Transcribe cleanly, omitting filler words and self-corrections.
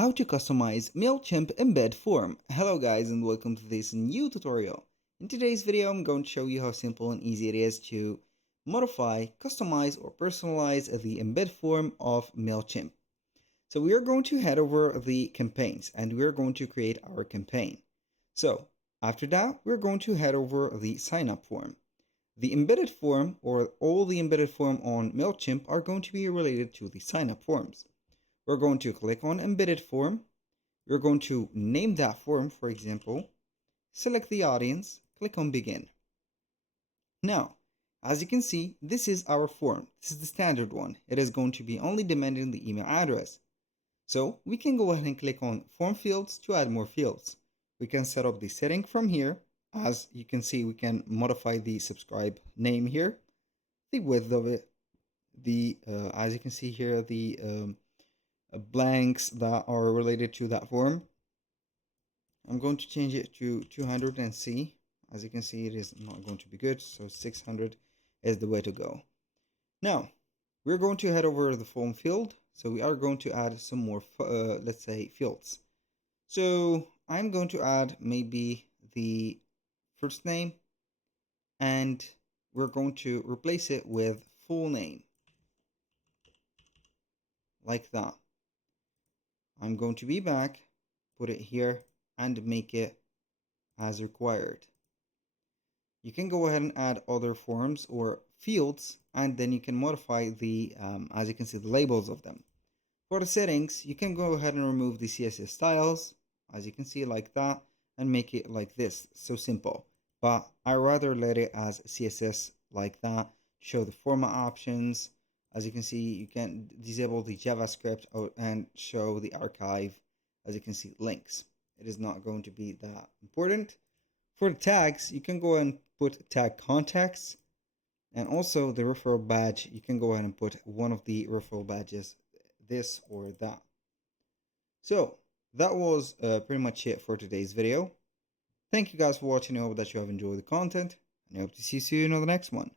How to customize Mailchimp Embed Form. Hello guys and welcome to this new tutorial. In today's video I'm going to show you how simple and easy it is to modify, customize or personalize the embed form of Mailchimp. So we are going to head over the campaigns and we are going to create our campaign. So after that we're going to head over the sign up form. The embedded form or all the embedded form on Mailchimp are going to be related to the sign up forms. We're going to click on embedded form. We're going to name that form, for example, select the audience, click on begin. Now, as you can see, this is our form. This is the standard one. It is going to be only demanding the email address. So we can go ahead and click on form fields to add more fields. We can set up the setting from here. As you can see, we can modify the subscribe name here, the width of it, as you can see here, the blanks that are related to that form. I'm going to change it to 200 and see. As you can see, it is not going to be good, so 600 is the way to go. Now we're going to head over the form field, so we are going to add some more let's say fields. So I'm going to add maybe the first name, and we're going to replace it with full name like that. I'm going to be back, put it here, and make it as required. You can go ahead and add other forms or fields, and then you can modify the, as you can see, the labels of them. For the settings, you can go ahead and remove the CSS styles, as you can see, like that, and make it like this. So simple. But I rather let it as CSS like that, show the format options. As you can see, you can disable the JavaScript and show the archive, as you can see, links. It is not going to be that important. For the tags, you can go ahead and put tag contacts, and also the referral badge. You can go ahead and put one of the referral badges, this or that. So that was pretty much it for today's video. Thank you guys for watching. I hope that you have enjoyed the content, and I hope to see you soon on the next one.